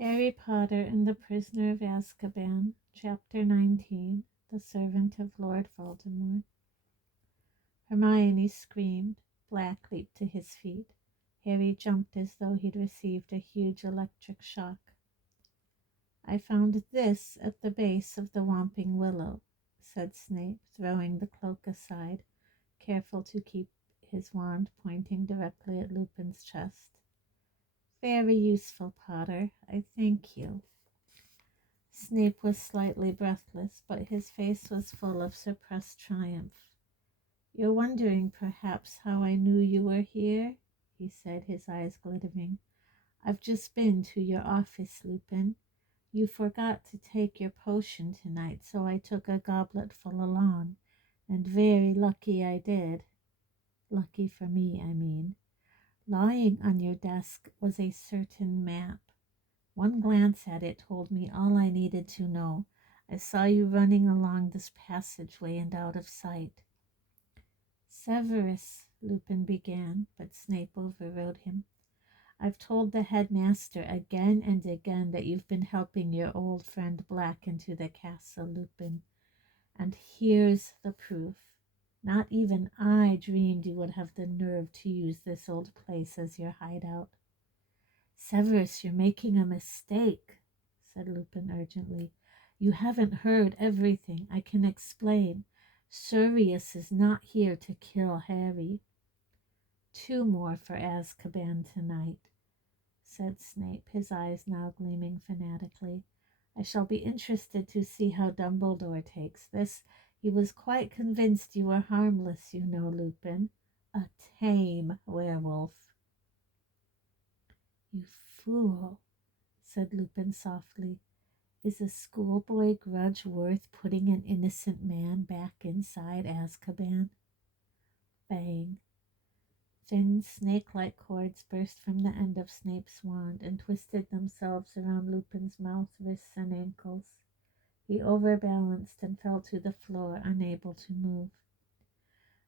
Harry Potter and the Prisoner of Azkaban, Chapter 19, The Servant of Lord Voldemort. Hermione screamed. Black leaped to his feet. Harry jumped as though he'd received a huge electric shock. I found this at the base of the Whomping Willow, said Snape, throwing the cloak aside, careful to keep his wand pointing directly at Lupin's chest. Very useful, Potter. I thank you. Snape was slightly breathless, but his face was full of suppressed triumph. You're wondering, perhaps, how I knew you were here? He said, his eyes glittering. I've just been to your office, Lupin. You forgot to take your potion tonight, so I took a gobletful along, and very lucky I did. Lucky for me, I mean. Lying on your desk was a certain map. One glance at it told me all I needed to know. I saw you running along this passageway and out of sight. Severus, Lupin began, but Snape overrode him. I've told the headmaster again and again that you've been helping your old friend Black into the castle, Lupin. And here's the proof. Not even I dreamed you would have the nerve to use this old place as your hideout. Severus, you're making a mistake, said Lupin urgently. You haven't heard everything. I can explain. Sirius is not here to kill Harry. Two more for Azkaban tonight, said Snape, his eyes now gleaming fanatically. I shall be interested to see how Dumbledore takes this. He was quite convinced you were harmless, you know, Lupin. A tame werewolf. You fool, said Lupin softly. Is a schoolboy grudge worth putting an innocent man back inside Azkaban? Bang. Thin, snake-like cords burst from the end of Snape's wand and twisted themselves around Lupin's mouth, wrists, and ankles. He overbalanced and fell to the floor, unable to move.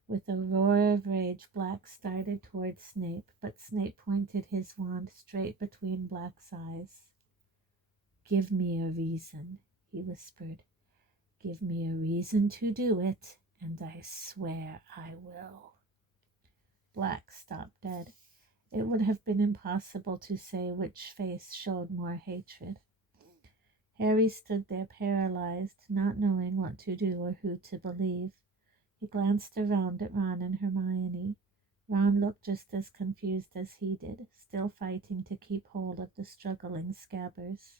With a roar of rage, Black started towards Snape, but Snape pointed his wand straight between Black's eyes. Give me a reason, he whispered. Give me a reason to do it, and I swear I will. Black stopped dead. It would have been impossible to say which face showed more hatred. Harry stood there paralyzed, not knowing what to do or who to believe. He glanced around at Ron and Hermione. Ron looked just as confused as he did, still fighting to keep hold of the struggling Scabbers.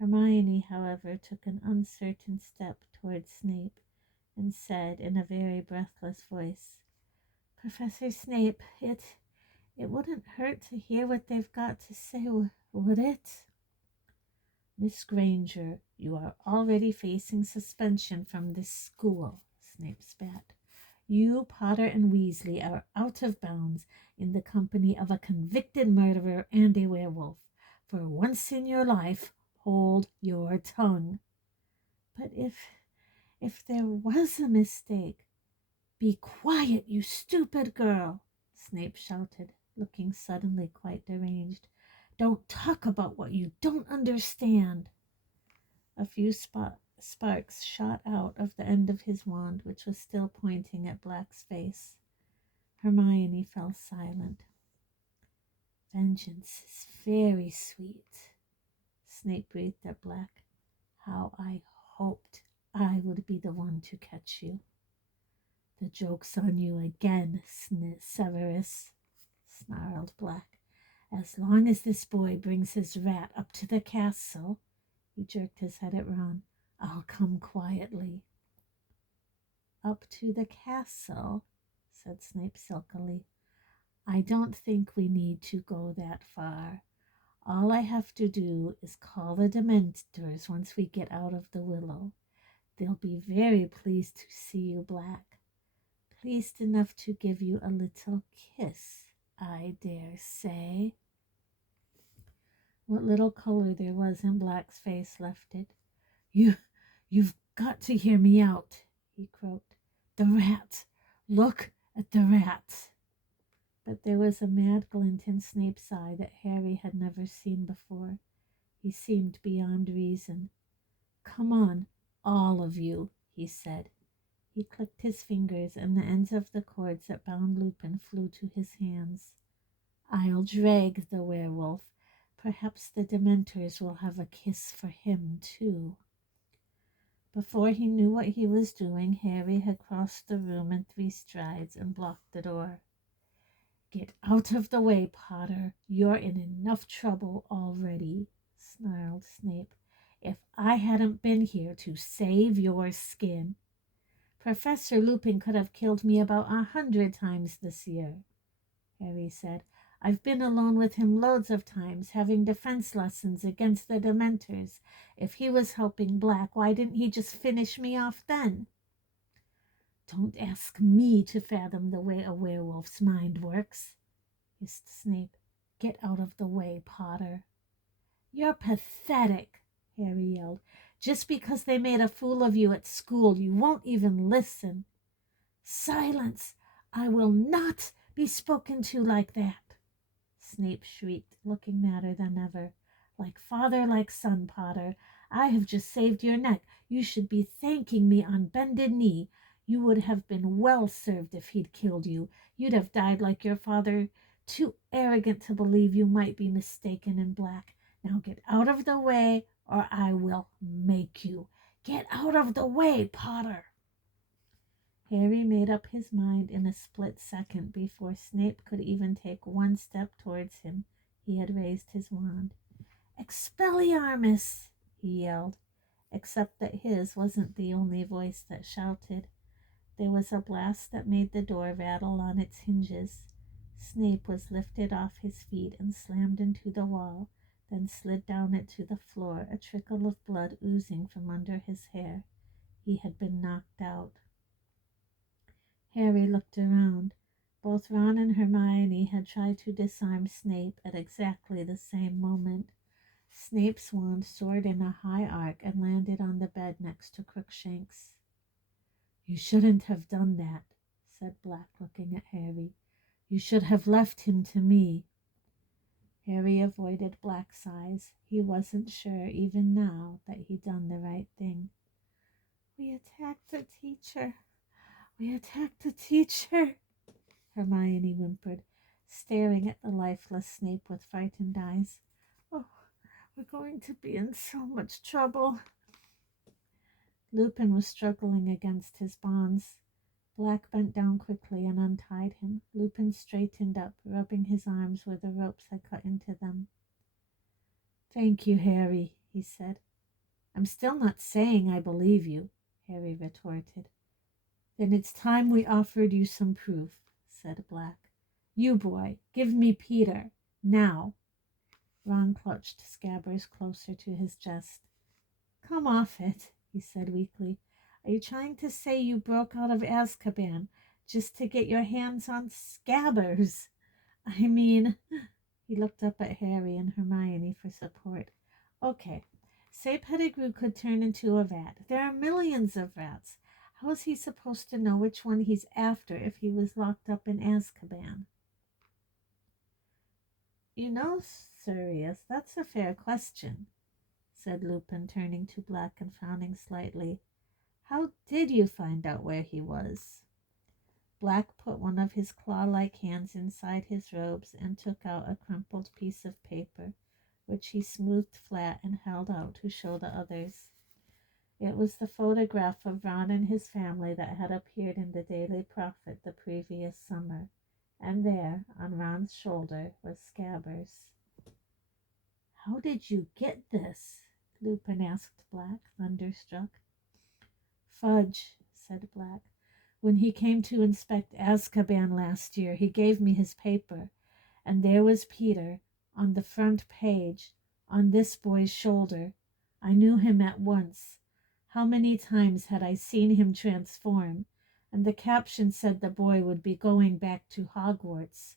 Hermione, however, took an uncertain step towards Snape and said in a very breathless voice, Professor Snape, it wouldn't hurt to hear what they've got to say, would it? Miss Granger, you are already facing suspension from this school, Snape spat. You, Potter, and Weasley are out of bounds in the company of a convicted murderer and a werewolf. For once in your life, hold your tongue. But if there was a mistake, be quiet, you stupid girl, Snape shouted, looking suddenly quite deranged. Don't talk about what you don't understand. A few sparks shot out of the end of his wand, which was still pointing at Black's face. Hermione fell silent. Vengeance is very sweet, Snape breathed at Black. How I hoped I would be the one to catch you. The joke's on you again, Severus, snarled Black. As long as this boy brings his rat up to the castle, he jerked his head at Ron, I'll come quietly. Up to the castle, said Snape silkily. I don't think we need to go that far. All I have to do is call the Dementors once we get out of the willow. They'll be very pleased to see you, Black. Pleased enough to give you a little kiss, I dare say. What little color there was in Black's face left it. You've got to hear me out, he croaked. The rat! Look at the rat! But there was a mad glint in Snape's eye that Harry had never seen before. He seemed beyond reason. Come on, all of you, he said. He clicked his fingers, and the ends of the cords that bound Lupin flew to his hands. I'll drag the werewolf. Perhaps the Dementors will have a kiss for him, too. Before he knew what he was doing, Harry had crossed the room in 3 strides and blocked the door. Get out of the way, Potter. You're in enough trouble already, snarled Snape. If I hadn't been here to save your skin, Professor Lupin could have killed me about 100 times this year, Harry said. I've been alone with him loads of times, having defense lessons against the Dementors. If he was helping Black, why didn't he just finish me off then? Don't ask me to fathom the way a werewolf's mind works, hissed Snape. Get out of the way, Potter. You're pathetic, Harry yelled. Just because they made a fool of you at school, you won't even listen. Silence! I will not be spoken to like that, Snape shrieked, looking madder than ever. Like father, like son, Potter. I have just saved your neck. You should be thanking me on bended knee. You would have been well served if he'd killed you. You'd have died like your father, too arrogant to believe you might be mistaken in Black. Now get out of the way, or I will make you. Get out of the way, Potter. Harry made up his mind in a split second. Before Snape could even take 1 step towards him, he had raised his wand. Expelliarmus! He yelled, except that his wasn't the only voice that shouted. There was a blast that made the door rattle on its hinges. Snape was lifted off his feet and slammed into the wall, then slid down it to the floor, a trickle of blood oozing from under his hair. He had been knocked out. Harry looked around. Both Ron and Hermione had tried to disarm Snape at exactly the same moment. Snape's wand soared in a high arc and landed on the bed next to Crookshanks. You shouldn't have done that, said Black, looking at Harry. You should have left him to me. Harry avoided Black's eyes. He wasn't sure, even now, that he'd done the right thing. We attacked the teacher. We attacked the teacher, Hermione whimpered, staring at the lifeless Snape with frightened eyes. Oh, we're going to be in so much trouble. Lupin was struggling against his bonds. Black bent down quickly and untied him. Lupin straightened up, rubbing his arms where the ropes had cut into them. Thank you, Harry, he said. I'm still not saying I believe you, Harry retorted. Then it's time we offered you some proof, said Black. You, boy, give me Peter, now. Ron clutched Scabbers closer to his chest. Come off it, he said weakly. Are you trying to say you broke out of Azkaban just to get your hands on Scabbers? I mean, he looked up at Harry and Hermione for support. Okay, say Pettigrew could turn into a rat. There are millions of rats. How is he supposed to know which one he's after if he was locked up in Azkaban? You know, Sirius, that's a fair question, said Lupin, turning to Black and frowning slightly. How did you find out where he was? Black put one of his claw-like hands inside his robes and took out a crumpled piece of paper, which he smoothed flat and held out to show the others. It was the photograph of Ron and his family that had appeared in the Daily Prophet the previous summer, and there, on Ron's shoulder, was Scabbers. How did you get this? Lupin asked Black, thunderstruck. Fudge, said Black. When he came to inspect Azkaban last year, he gave me his paper, and there was Peter, on the front page, on this boy's shoulder. I knew him at once. How many times had I seen him transform? And the caption said the boy would be going back to Hogwarts,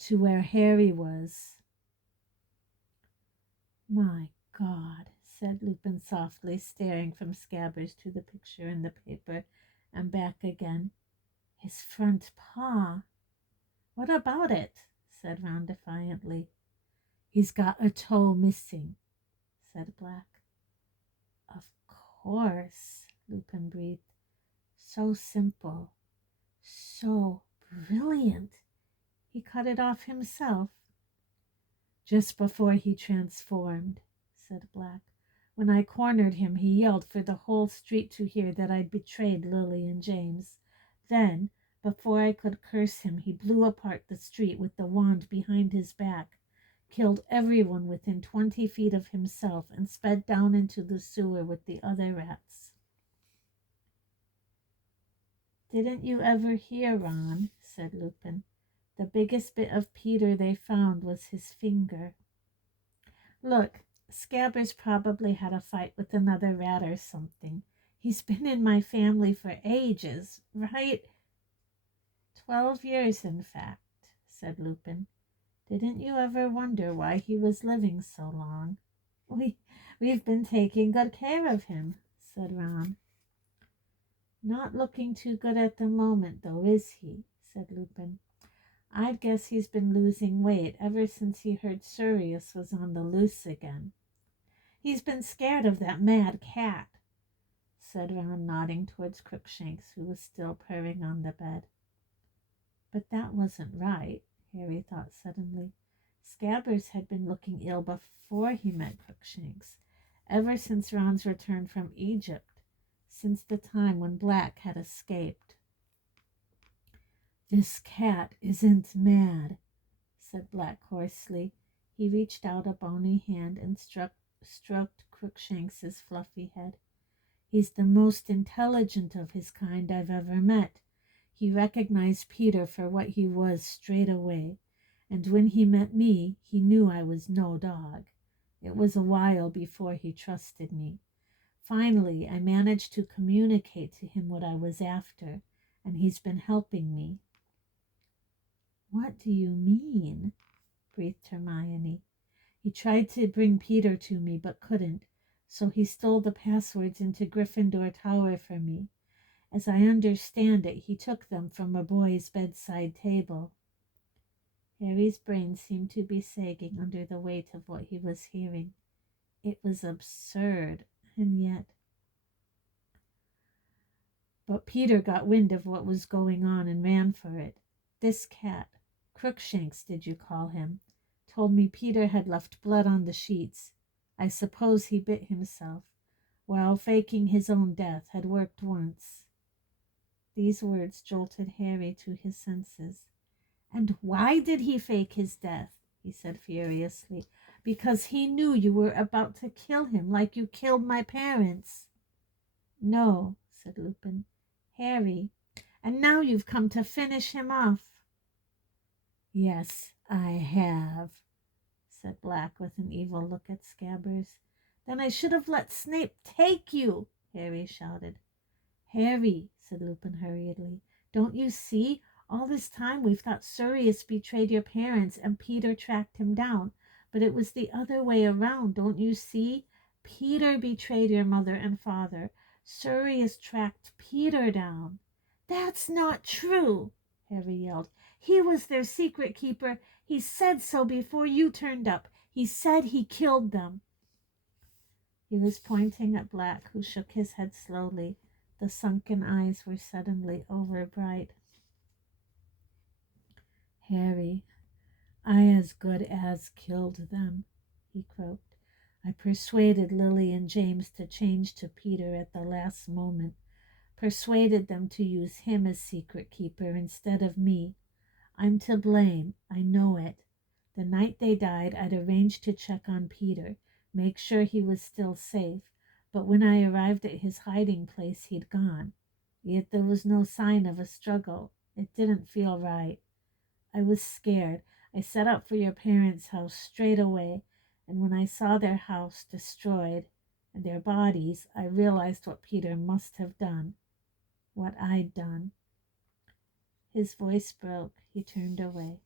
to where Harry was. My God, said Lupin softly, staring from Scabbers to the picture in the paper and back again. His front paw. What about it? Said Ron defiantly. He's got a toe missing, said Black. Of course, Lupin breathed. So simple, so brilliant. He cut it off himself. Just before he transformed, said Black. When I cornered him, he yelled for the whole street to hear that I'd betrayed Lily and James. Then, before I could curse him, he blew apart the street with the wand behind his back, killed everyone within 20 feet of himself, and sped down into the sewer with the other rats. Didn't you ever hear, Ron? Said Lupin. The biggest bit of Peter they found was his finger. Look, Scabbers probably had a fight with another rat or something. He's been in my family for ages, right? 12 years, in fact, said Lupin. Didn't you ever wonder why he was living so long? We've been taking good care of him, said Ron. Not looking too good at the moment, though, is he? Said Lupin. I'd guess he's been losing weight ever since he heard Sirius was on the loose again. He's been scared of that mad cat, said Ron, nodding towards Crookshanks, who was still purring on the bed. But that wasn't right, Harry thought suddenly. Scabbers had been looking ill before he met Crookshanks, ever since Ron's return from Egypt, since the time when Black had escaped. This cat isn't mad, said Black hoarsely. He reached out a bony hand and stroked Crookshanks's fluffy head. He's the most intelligent of his kind I've ever met. He recognized Peter for what he was straight away, and when he met me, he knew I was no dog. It was a while before he trusted me. Finally, I managed to communicate to him what I was after, and he's been helping me. What do you mean? Breathed Hermione. He tried to bring Peter to me, but couldn't, so he stole the passwords into Gryffindor Tower for me. As I understand it, he took them from a boy's bedside table. Harry's brain seemed to be sagging under the weight of what he was hearing. It was absurd, and yet... But Peter got wind of what was going on and ran for it. This cat, Crookshanks did you call him, told me Peter had left blood on the sheets. I suppose he bit himself, while faking his own death had worked once. These words jolted Harry to his senses. And why did he fake his death? He said furiously. Because he knew you were about to kill him like you killed my parents. No, said Lupin. Harry, and now you've come to finish him off. Yes, I have, said Black with an evil look at Scabbers. Then I should have let Snape take you, Harry shouted. Harry, said Lupin hurriedly, don't you see? All this time we've thought Sirius betrayed your parents and Peter tracked him down. But it was the other way around, don't you see? Peter betrayed your mother and father. Sirius tracked Peter down. That's not true, Harry yelled. He was their secret keeper. He said so before you turned up. He said he killed them. He was pointing at Black, who shook his head slowly. The sunken eyes were suddenly overbright. Harry, I as good as killed them, he croaked. I persuaded Lily and James to change to Peter at the last moment, persuaded them to use him as secret keeper instead of me. I'm to blame, I know it. The night they died, I'd arranged to check on Peter, make sure he was still safe, but when I arrived at his hiding place, he'd gone. Yet there was no sign of a struggle. It didn't feel right. I was scared. I set out for your parents' house straight away, and when I saw their house destroyed and their bodies, I realized what Peter must have done, what I'd done. His voice broke. He turned away.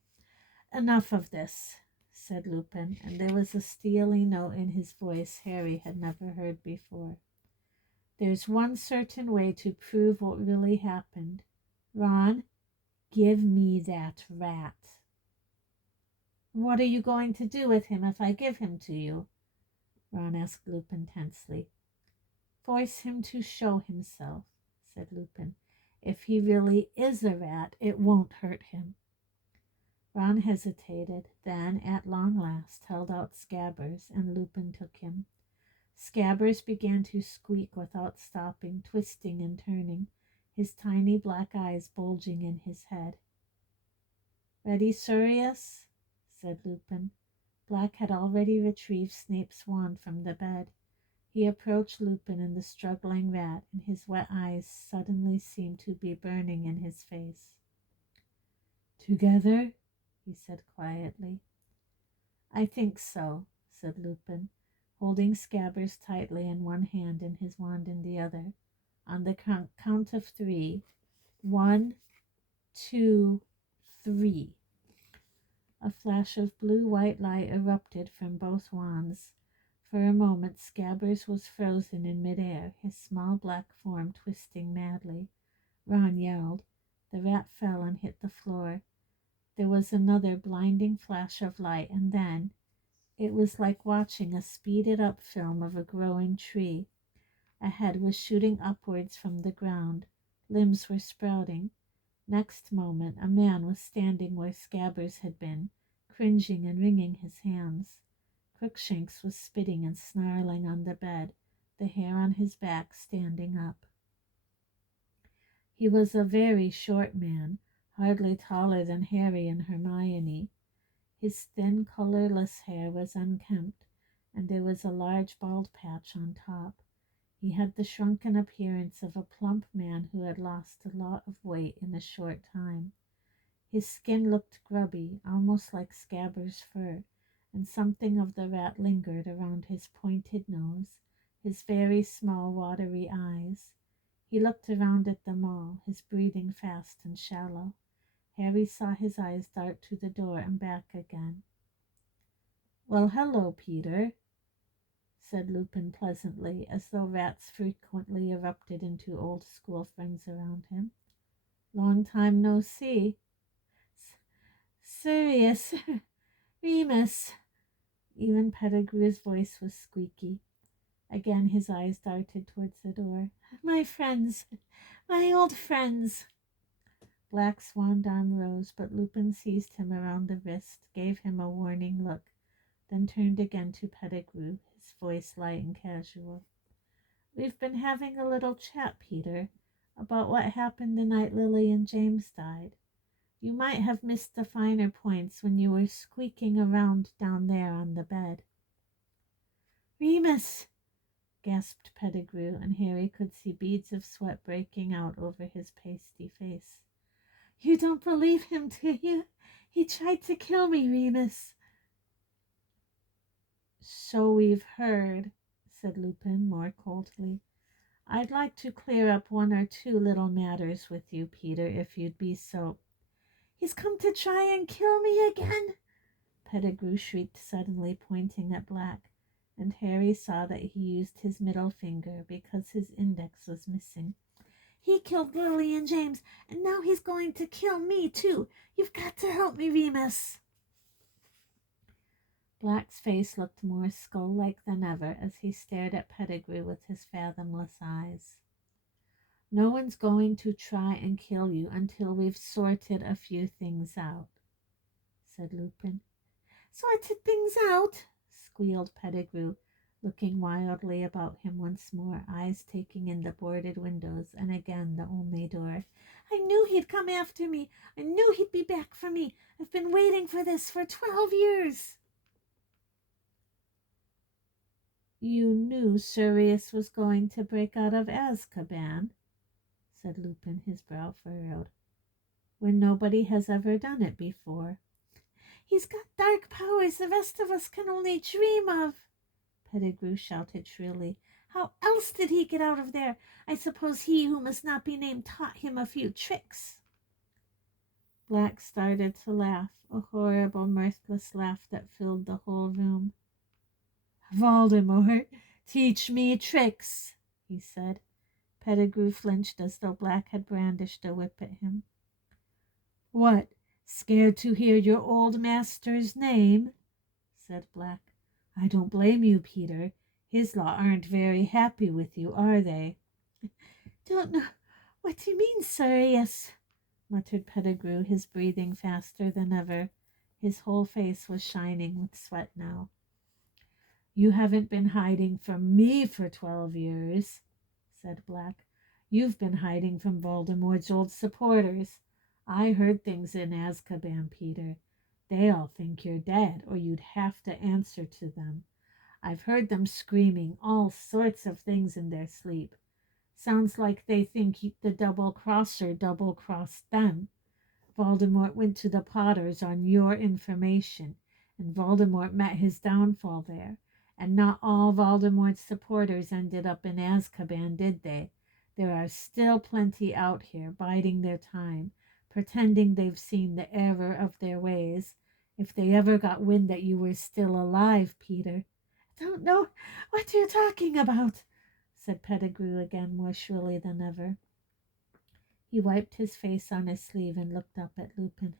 Enough of this, said Lupin, and there was a steely note in his voice Harry had never heard before. There's one certain way to prove what really happened. Ron, give me that rat. What are you going to do with him if I give him to you? Ron asked Lupin tensely. Force him to show himself, said Lupin. If he really is a rat, it won't hurt him. Ron hesitated, then, at long last, held out Scabbers, and Lupin took him. Scabbers began to squeak without stopping, twisting and turning, his tiny black eyes bulging in his head. Ready, Sirius? Said Lupin. Black had already retrieved Snape's wand from the bed. He approached Lupin and the struggling rat, and his wet eyes suddenly seemed to be burning in his face. Together? He said quietly. I think so, said Lupin, holding Scabbers tightly in one hand and his wand in the other. On the count of 3. 1, 2, 3. A flash of blue-white light erupted from both wands. For a moment Scabbers was frozen in midair, his small black form twisting madly. Ron yelled. The rat fell and hit the floor. There was another blinding flash of light, and then it was like watching a speeded-up film of a growing tree. A head was shooting upwards from the ground. Limbs were sprouting. Next moment a man was standing where Scabbers had been, cringing and wringing his hands. Crookshanks was spitting and snarling on the bed, the hair on his back standing up. He was a very short man, hardly taller than Harry and Hermione. His thin, colorless hair was unkempt, and there was a large bald patch on top. He had the shrunken appearance of a plump man who had lost a lot of weight in a short time. His skin looked grubby, almost like Scabbers' fur, and something of the rat lingered around his pointed nose, his very small, watery eyes. He looked around at them all, his breathing fast and shallow. Harry saw his eyes dart to the door and back again. Well, hello, Peter, said Lupin pleasantly, as though rats frequently erupted into old school friends around him. Long time no see. Sirius, Remus. Even Pettigrew's voice was squeaky. Again his eyes darted towards the door. My friends, my old friends. Black's wand arm rose, but Lupin seized him around the wrist, gave him a warning look, then turned again to Pettigrew, his voice light and casual. We've been having a little chat, Peter, about what happened the night Lily and James died. You might have missed the finer points when you were squeaking around down there on the bed. Remus, gasped Pettigrew, and Harry could see beads of sweat breaking out over his pasty face. You don't believe him, do you? He tried to kill me, Remus. So we've heard, said Lupin more coldly. I'd like to clear up one or two little matters with you, Peter, if you'd be so. He's come to try and kill me again, Pettigrew shrieked suddenly, pointing at Black, and Harry saw that he used his middle finger because his index was missing. He killed Lily and James, and now he's going to kill me, too. You've got to help me, Remus. Black's face looked more skull-like than ever as he stared at Pettigrew with his fathomless eyes. No one's going to try and kill you until we've sorted a few things out, said Lupin. Sorted things out? Squealed Pettigrew, looking wildly about him once more, eyes taking in the boarded windows and again the only door. I knew he'd come after me. I knew he'd be back for me. I've been waiting for this for 12 years. You knew Sirius was going to break out of Azkaban, said Lupin, his brow furrowed, when nobody has ever done it before. He's got dark powers the rest of us can only dream of, Pettigrew shouted shrilly. How else did he get out of there? I suppose he who must not be named taught him a few tricks. Black started to laugh, a horrible, mirthless laugh that filled the whole room. Voldemort, teach me tricks, he said. Pettigrew flinched as though Black had brandished a whip at him. What, scared to hear your old master's name? Said Black. I don't blame you, Peter. His law aren't very happy with you, are they?" "Don't know what you mean, Sirius," muttered Pettigrew, his breathing faster than ever. His whole face was shining with sweat now. "You haven't been hiding from me for 12 years," said Black. "You've been hiding from Voldemort's old supporters. I heard things in Azkaban, Peter. They all think you're dead, or you'd have to answer to them. I've heard them screaming all sorts of things in their sleep. Sounds like they think the double-crosser double-crossed them. Voldemort went to the Potters on your information, and Voldemort met his downfall there. And not all Voldemort's supporters ended up in Azkaban, did they? There are still plenty out here biding their time, pretending they've seen the error of their ways. If they ever got wind that you were still alive, Peter—" "Don't know what you're talking about," said Pettigrew again, more shrilly than ever. He wiped his face on his sleeve and looked up at Lupin.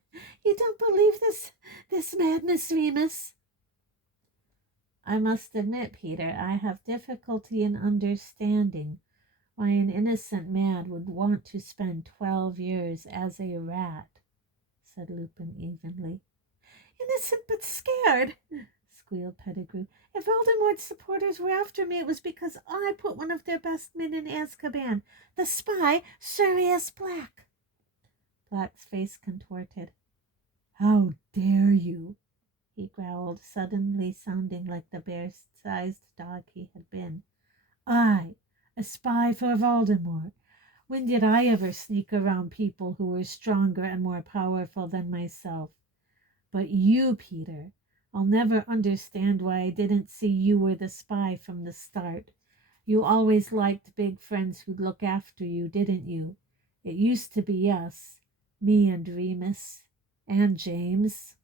"You don't believe this madness, Remus?" "I must admit, Peter, I have difficulty in understanding why an innocent man would want to spend 12 years as a rat," said Lupin evenly. "Innocent but scared," squealed Pettigrew. "If Voldemort's supporters were after me, it was because I put one of their best men in Azkaban, the spy Sirius Black." Black's face contorted. "How dare you?" he growled, suddenly sounding like the bear-sized dog he had been. "I, a spy for Voldemort? When did I ever sneak around people who were stronger and more powerful than myself? But you, Peter, I'll never understand why I didn't see you were the spy from the start. You always liked big friends who'd look after you, didn't you? It used to be us, me and Remus, and James."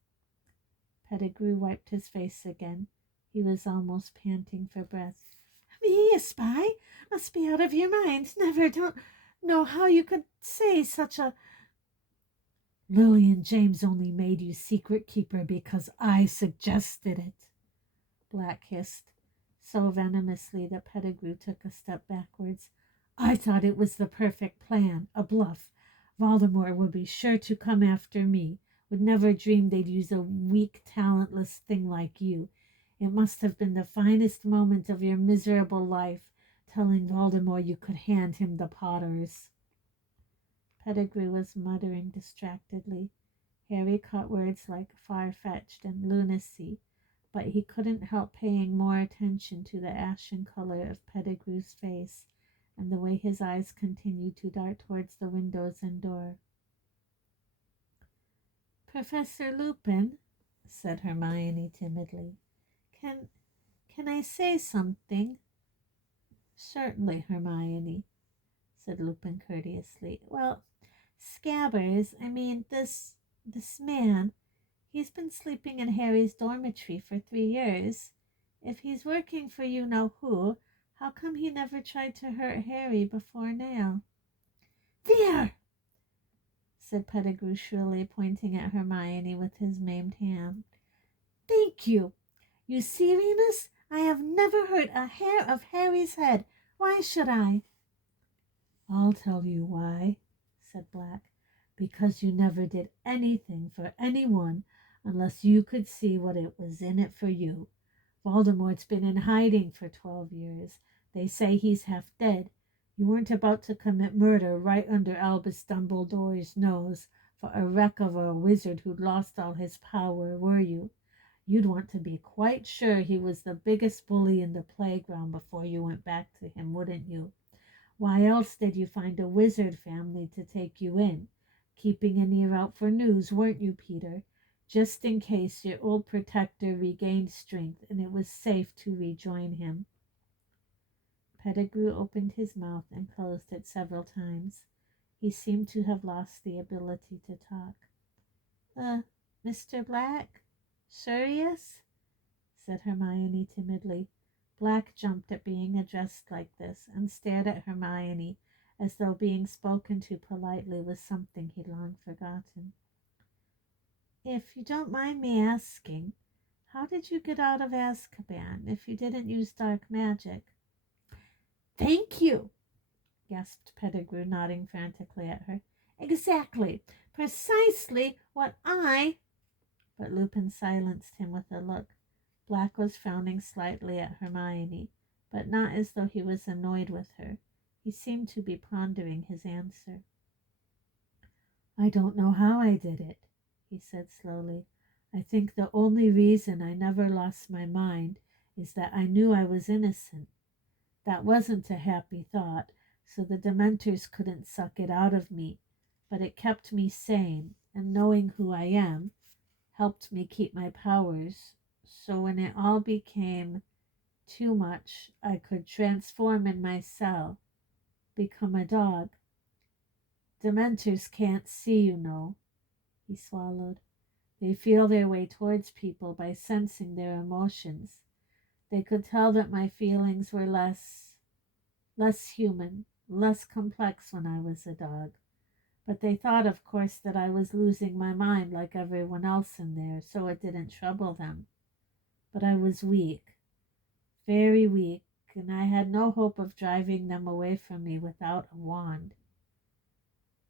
Pettigrew wiped his face again. He was almost panting for breath. "Me, a spy? Must be out of your mind. Never. Don't know how you could say such a—" "Lily and James only made you secret keeper because I suggested it," Black hissed, so venomously that Pettigrew took a step backwards. "I thought it was the perfect plan, a bluff. Voldemort would be sure to come after me. Would never dream they'd use a weak, talentless thing like you. It must have been the finest moment of your miserable life, telling Voldemort you could hand him the Potters." Pettigrew was muttering distractedly. Harry caught words like far-fetched and lunacy, but he couldn't help paying more attention to the ashen color of Pettigrew's face and the way his eyes continued to dart towards the windows and door. "Professor Lupin," said Hermione timidly, Can I say something?" "Certainly, Hermione," said Lupin courteously. "Well, Scabbers, this man, he's been sleeping in Harry's dormitory for 3 years. If he's working for you know who, how come he never tried to hurt Harry before now?" "There!" said Pettigrew shrilly, pointing at Hermione with his maimed hand. "Thank you. You see, Remus, I have never hurt a hair of Harry's head. Why should I?" "I'll tell you why," said Black. "Because you never did anything for anyone unless you could see what it was in it for you. Voldemort's been in hiding for 12 years. They say he's half dead. You weren't about to commit murder right under Albus Dumbledore's nose for a wreck of a wizard who'd lost all his power, were you? You'd want to be quite sure he was the biggest bully in the playground before you went back to him, wouldn't you? Why else did you find a wizard family to take you in? Keeping an ear out for news, weren't you, Peter? Just in case your old protector regained strength and it was safe to rejoin him." Pettigrew opened his mouth and closed it several times. He seemed to have lost the ability to talk. Mr. Black? Sirius?" said Hermione timidly. Black jumped at being addressed like this and stared at Hermione as though being spoken to politely was something he'd long forgotten. "If you don't mind me asking, How did you get out of Azkaban if you didn't use dark magic? Thank you, gasped Pettigrew, nodding frantically at her. Exactly. Precisely what I. But Lupin silenced him with a look. Black was frowning slightly at Hermione, but not as though he was annoyed with her. He seemed to be pondering his answer. I don't know how I did it, he said slowly. I think the only reason I never lost my mind is that I knew I was innocent. That wasn't a happy thought, so the Dementors couldn't suck it out of me, but it kept me sane, and knowing who I am helped me keep my powers. So when it all became too much, I could transform in my cell, become a dog. Dementors can't see, you know. He swallowed. They feel their way towards people by sensing their emotions. They could tell that my feelings were less human, less complex when I was a dog. But they thought, of course, that I was losing my mind like everyone else in there, so it didn't trouble them. But I was weak, very weak, and I had no hope of driving them away from me without a wand.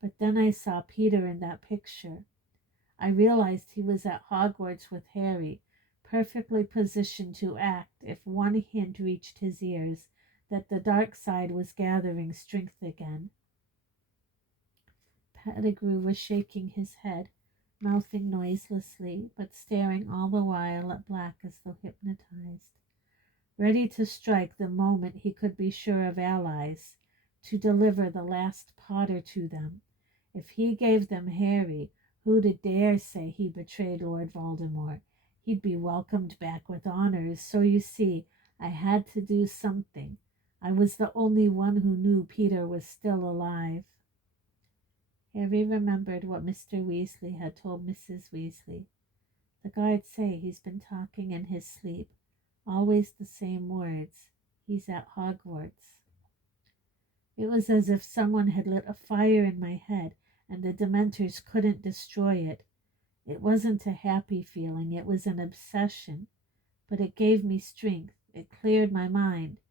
But then I saw Peter in that picture. I realized he was at Hogwarts with Harry, perfectly positioned to act if one hint reached his ears that the dark side was gathering strength again. Pettigrew was shaking his head, mouthing noiselessly, but staring all the while at Black as though hypnotized, ready to strike the moment he could be sure of allies, to deliver the last Potter to them. If he gave them Harry, who'd dare say he betrayed Lord Voldemort? He'd be welcomed back with honors, so you see, I had to do something. I was the only one who knew Peter was still alive. Harry remembered what Mr. Weasley had told Mrs. Weasley. The guards say he's been talking in his sleep, always the same words. He's at Hogwarts. It was as if someone had lit a fire in my head, and the Dementors couldn't destroy it. It wasn't a happy feeling, it was an obsession, but it gave me strength, it cleared my mind.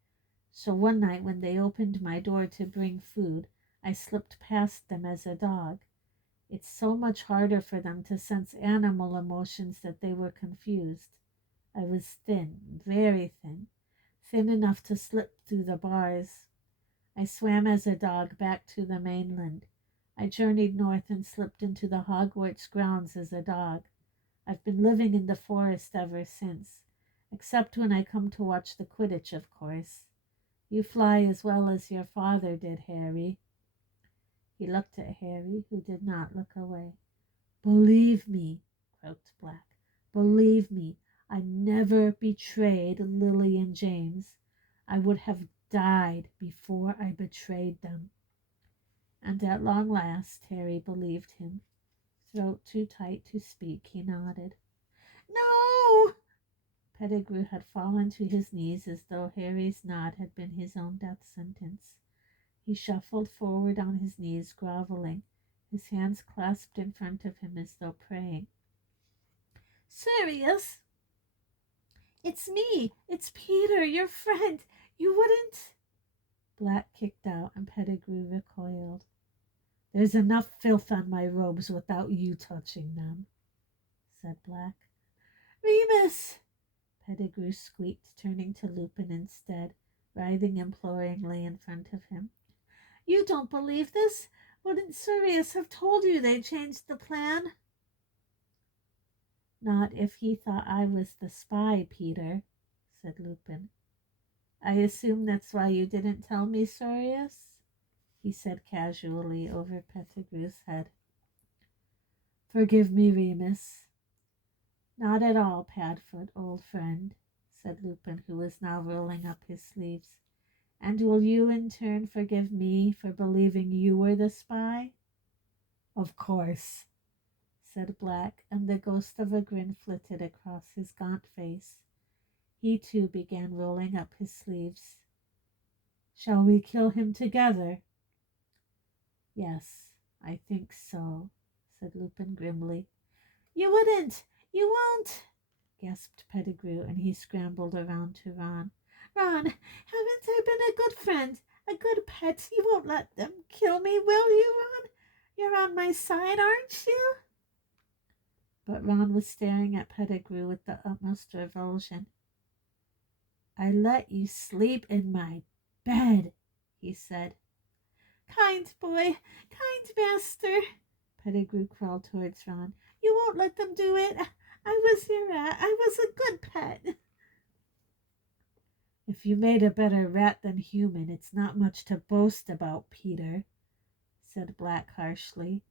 So one night when they opened my door to bring food, I slipped past them as a dog. It's so much harder for them to sense animal emotions that they were confused. I was thin, very thin, thin enough to slip through the bars. I swam as a dog back to the mainland. I journeyed north and slipped into the Hogwarts grounds as a dog. I've been living in the forest ever since, except when I come to watch the Quidditch, of course. You fly as well as your father did, Harry. He looked at Harry, who did not look away. Believe me, croaked Black. Believe me, I never betrayed Lily and James. I would have died before I betrayed them. And at long last, Harry believed him. Throat too tight to speak, he nodded. No! Pettigrew had fallen to his knees as though Harry's nod had been his own death sentence. He shuffled forward on his knees, groveling, his hands clasped in front of him as though praying. Sirius! It's me! It's Peter, your friend! You wouldn't... Black kicked out and Pettigrew recoiled. There's enough filth on my robes without you touching them, said Black. Remus! Pettigrew squeaked, turning to Lupin instead, writhing imploringly in front of him. You don't believe this? Wouldn't Sirius have told you they changed the plan? Not if he thought I was the spy, Peter, said Lupin. I assume that's why you didn't tell me, Sirius, he said casually over Pettigrew's head. Forgive me, Remus. Not at all, Padfoot, old friend, said Lupin, who was now rolling up his sleeves. And will you in turn forgive me for believing you were the spy? Of course, said Black, and the ghost of a grin flitted across his gaunt face. He too began rolling up his sleeves. Shall we kill him together? Yes, I think so, said Lupin grimly. You wouldn't! You won't! gasped Pettigrew, and he scrambled around to Ron. Ron, haven't I been a good friend, a good pet? You won't let them kill me, will you, Ron? You're on my side, aren't you? But Ron was staring at Pettigrew with the utmost revulsion. I let you sleep in my bed, he said. Kind boy, kind master. Pettigrew crawled towards Ron. You won't let them do it. I was your rat. I was a good pet. If you made a better rat than human, it's not much to boast about, Peter, said Black harshly.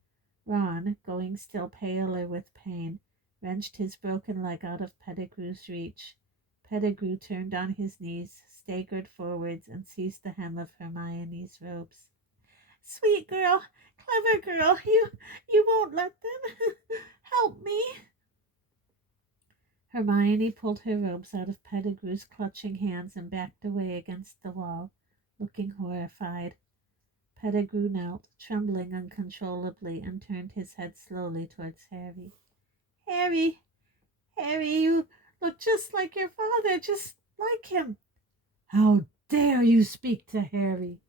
Ron, going still paler with pain, wrenched his broken leg out of Pettigrew's reach. Pettigrew turned on his knees, staggered forwards, and seized the hem of Hermione's robes. Sweet girl, clever girl, you won't let them. Help me. Hermione pulled her robes out of Pettigrew's clutching hands and backed away against the wall, looking horrified. Pettigrew knelt, trembling uncontrollably, and turned his head slowly towards Harry. Harry, you look just like your father, just like him. How dare you speak to Harry,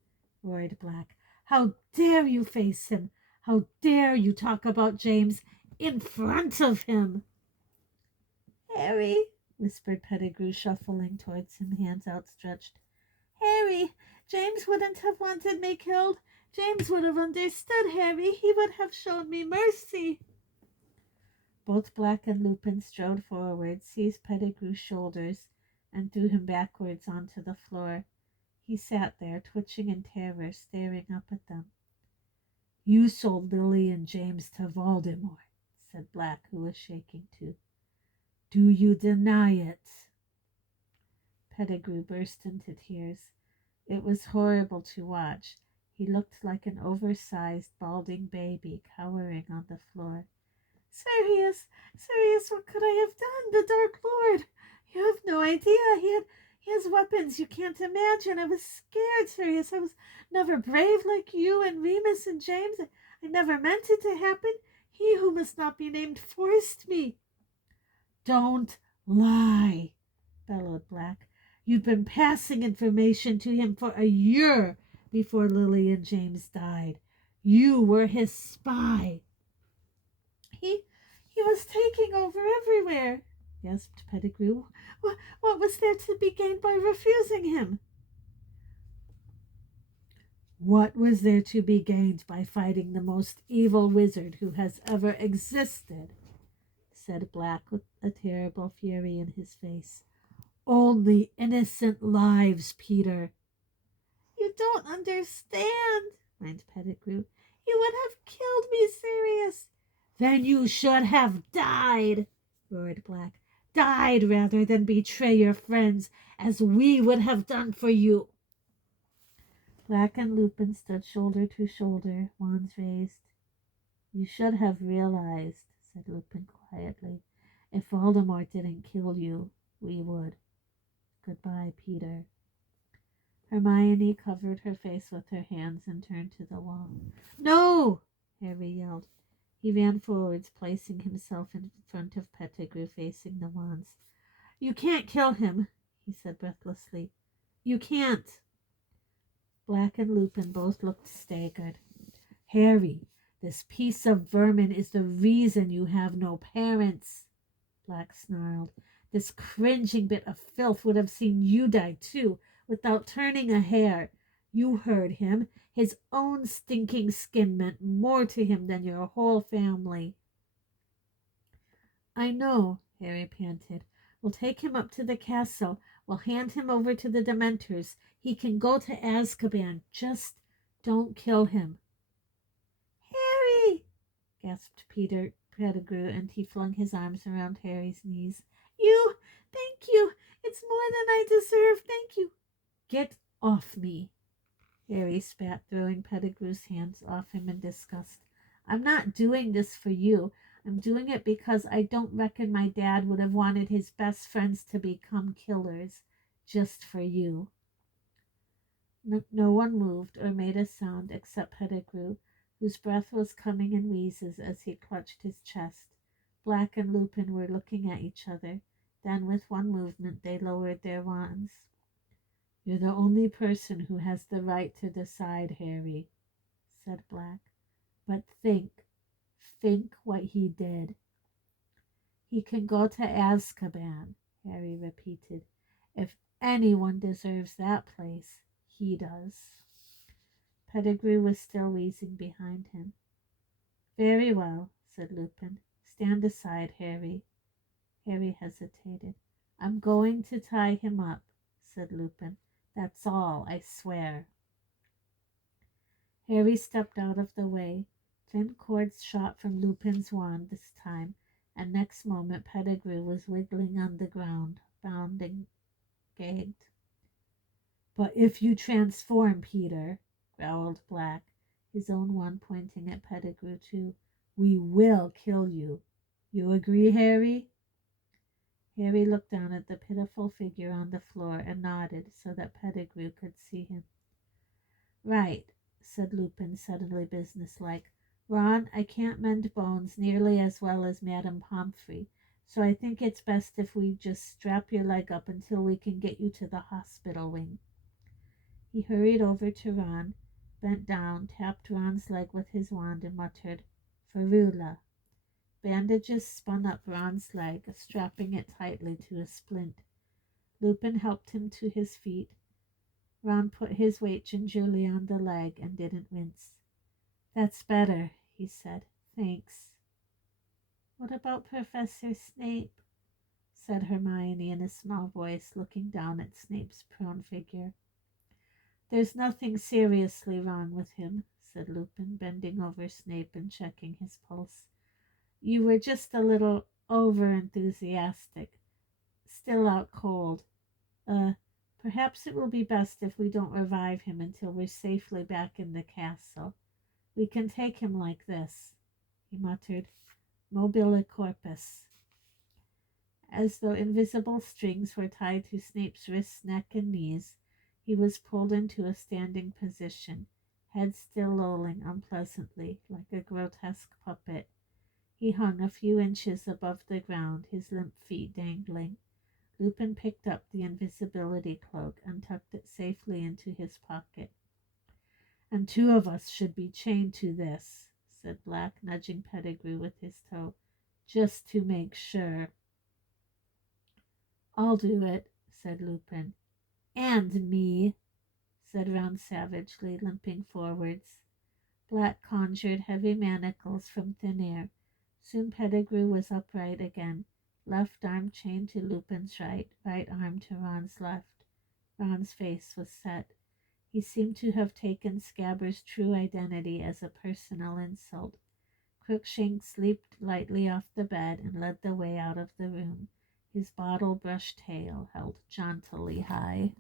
roared Black. How dare you face him? How dare you talk about James in front of him? Harry, whispered Pettigrew, shuffling towards him, hands outstretched. Harry, James wouldn't have wanted me killed. James would have understood, Harry. He would have shown me mercy. Both Black and Lupin strode forward, seized Pettigrew's shoulders, and threw him backwards onto the floor. He sat there, twitching in terror, staring up at them. You sold Lily and James to Voldemort, said Black, who was shaking too. Do you deny it? Pettigrew burst into tears. It was horrible to watch. He looked like an oversized, balding baby cowering on the floor. Sirius, what could I have done? The Dark Lord. You have no idea. He has weapons you can't imagine. I was scared, Sirius. I was never brave like you and Remus and James. I never meant it to happen. He who must not be named forced me. Don't lie, bellowed Black. You'd been passing information to him for a year before Lily and James died. You were his spy. He was taking over everywhere, gasped Pettigrew. What was there to be gained by refusing him? What was there to be gained by fighting the most evil wizard who has ever existed? Said Black with a terrible fury in his face. Only innocent lives, Peter. You don't understand, whined Pettigrew. You would have killed me, Sirius. Then you should have died, roared Black. Died rather than betray your friends, as we would have done for you. Black and Lupin stood shoulder to shoulder, wands raised. You should have realized, said Lupin quietly. If Voldemort didn't kill you, we would. Goodbye, Peter. Hermione covered her face with her hands and turned to the wall. No! Harry yelled. He ran forwards, placing himself in front of Pettigrew, facing the wands. You can't kill him, he said breathlessly. You can't. Black and Lupin both looked staggered. Harry, this piece of vermin is the reason you have no parents, Black snarled. This cringing bit of filth would have seen you die too, without turning a hair. You heard him. His own stinking skin meant more to him than your whole family. I know, Harry panted. We'll take him up to the castle. We'll hand him over to the Dementors. He can go to Azkaban. Just don't kill him. Harry, gasped Peter Pettigrew, and he flung his arms around Harry's knees. Thank you. It's more than I deserve. Thank you. Get off me, Harry spat, throwing Pettigrew's hands off him in disgust. I'm not doing this for you. I'm doing it because I don't reckon my dad would have wanted his best friends to become killers just for you. No one moved or made a sound except Pettigrew, whose breath was coming in wheezes as he clutched his chest. Black and Lupin were looking at each other. Then, with one movement, they lowered their wands. "You're the only person who has the right to decide, Harry," said Black. "But think what he did." "He can go to Azkaban," Harry repeated. "If anyone deserves that place, he does." Pettigrew was still wheezing behind him. "Very well," said Lupin. "Stand aside, Harry." Harry hesitated. "I'm going to tie him up," said Lupin. "That's all, I swear." Harry stepped out of the way. Thin cords shot from Lupin's wand this time, and next moment Pettigrew was wiggling on the ground, bounding, gagged. "But if you transform, Peter," growled Black, his own wand pointing at Pettigrew too, "we will kill you. You agree, Harry?" Harry looked down at the pitiful figure on the floor and nodded so that Pettigrew could see him. "Right," said Lupin, suddenly businesslike. "Ron, I can't mend bones nearly as well as Madame Pomfrey, so I think it's best if we just strap your leg up until we can get you to the hospital wing." He hurried over to Ron, bent down, tapped Ron's leg with his wand, and muttered, "Ferula." Bandages spun up Ron's leg, strapping it tightly to a splint. Lupin helped him to his feet. Ron put his weight gingerly on the leg and didn't wince. "That's better," he said. "Thanks." "What about Professor Snape?" said Hermione in a small voice, looking down at Snape's prone figure. "There's nothing seriously wrong with him," said Lupin, bending over Snape and checking his pulse. "You were just a little over-enthusiastic. Still out cold. Perhaps it will be best if we don't revive him until we're safely back in the castle. We can take him like this," he muttered, "mobile corpus." As though invisible strings were tied to Snape's wrists, neck, and knees, he was pulled into a standing position, head still lolling unpleasantly, like a grotesque puppet. He hung a few inches above the ground, his limp feet dangling. Lupin picked up the invisibility cloak and tucked it safely into his pocket. "And two of us should be chained to this," said Black, nudging Pettigrew with his toe, "just to make sure." "I'll do it," said Lupin. "And me," said Ron savagely, limping forwards. Black conjured heavy manacles from thin air. Soon Pettigrew was upright again, left arm chained to Lupin's right arm to Ron's left. Ron's face was set. He seemed to have taken Scabbers' true identity as a personal insult. Crookshanks leaped lightly off the bed and led the way out of the room, his bottle-brush tail held jauntily high.